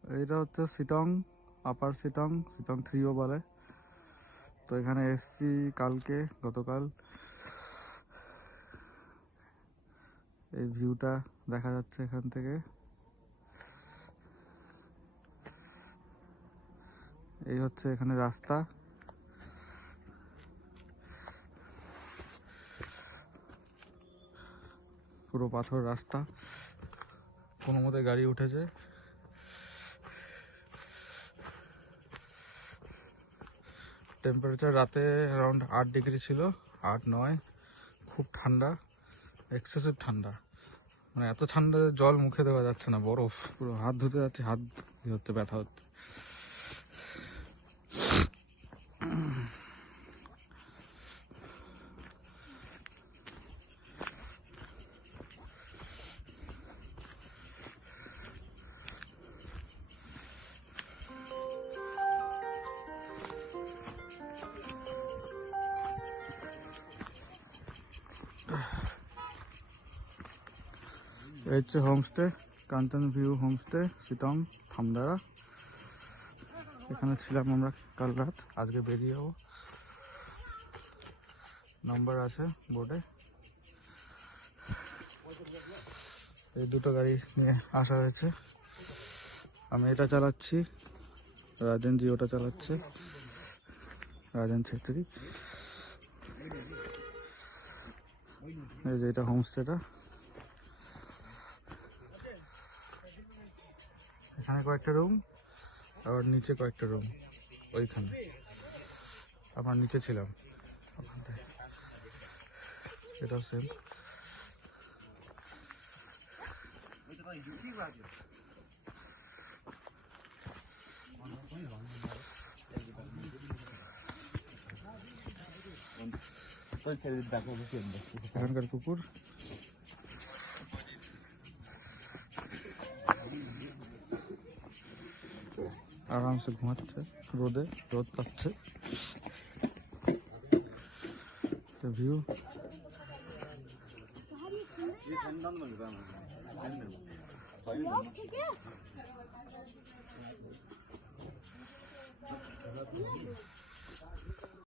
এইটা হচ্ছে সিটং, আপার সিটং, সিটং 3ও বলে। তো এখানে এসছি গতকাল। এই ভিউটা দেখা যাচ্ছে এখান থেকে। এই হচ্ছে এখানে রাস্তা। পুরো পাথর রাস্তা, কোনো মতে গাড়ি উঠেছে। টেম্পারেচার রাতে অ্যারাউন্ড 8 ডিগ্রি ছিল, 8-9। খুব ঠান্ডা, এক্সেসিভ ঠান্ডা, মানে এত ঠান্ডা জল মুখে দেওয়া যাচ্ছে না, বরফ। পুরো হাত ধুতে যাচ্ছে, হাত হচ্ছে, ব্যথা হচ্ছে। এই হচ্ছে হোমস্টে, কাঞ্চন ভিউ হোমস্টে, সিটং থামদারা। এখানে ছিলাম আমরা কাল রাত, আজকে বেরিয়ে যাবো। নাম্বার আছে বোর্ডে। এই দুটো গাড়ি নিয়ে আসা হয়েছে। আমি এটা চালাচ্ছি, রাজেনজি ওটা চালাচ্ছে, রাজেন ছেত্রী। এই যে এটা হোমস্টেটা, এখানে কয়েকটা রুম, আবার নিচে কয়েকটা রুম। ওইখানে আমরা নিচে ছিলাম, এটাও সেম। এখানকার কুকুর। আরামসে ঘুমাচ্ছে, রোদ পাচ্ছে। ভিউ